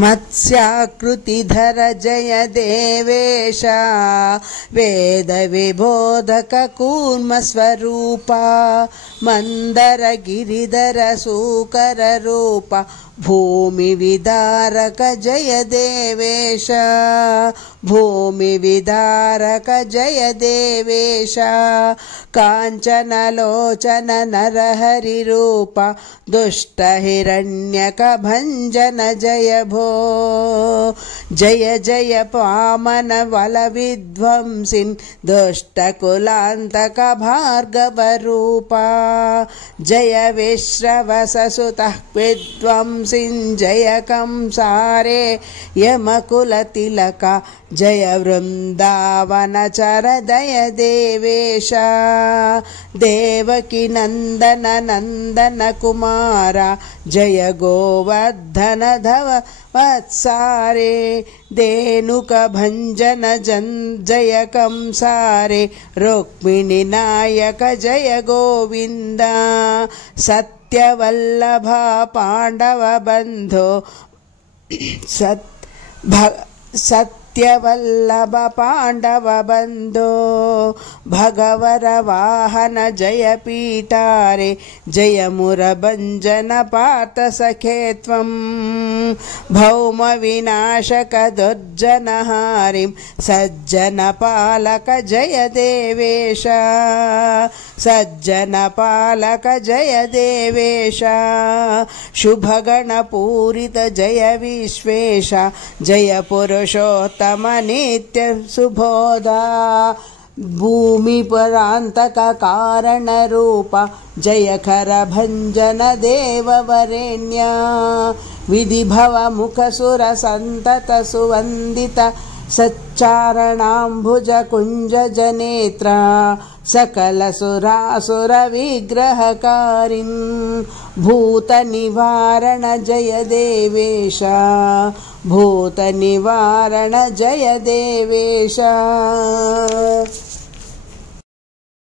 मत्स्याकृतिधर जय देवेश वेद विबोधक कूर्म स्वरूपा मंदर गिरिधर सूकर रूपा भूमि विदारक जय देवेश भूमि विदारक जय देवेश कांचन लोचन नरहरि रूप दुष्ट हिरण्यक भंजन जय भो जय जय पामन वल विध्वंसिन् दुष्ट कुलांतक भार्गव रूपा जय विश्रवससुतः विध्वंसिन् जय कंसारे यमकुल तिलक जय वृंदावनचर दय देवेश देवकी नंदन नंदन कुमारा जय गोवर्धन धव वत्सारे धेनुक भंजन जय कंसारे रुक्मिणी नायक जय गोविंद सत्यवल्लभ पांडव बंधो सत्यवल्लभ पांडव बंधो भगवर वाहन जय पीठारे जय मुरभंजन पार्थ सखे त्वं भौम विनाशक दुर्जन हारिं सज्जन पालक जय देवेश सज्जन पालक जय देवेश शुभगण पूरित जय विश्वेश जय पुरुषोत्तम नित्य सुबोधा भूमि परांतक कारण रूप जय कर भंजन देव वरेण्य विधि भव मुख सुर संतत सुवंदित सच्चारणाम्भुज कुंज जनेत्र सकल सुरासुर विग्रहकारिं भूत निवारण जय देवेश भूत निवारण जय देवेश।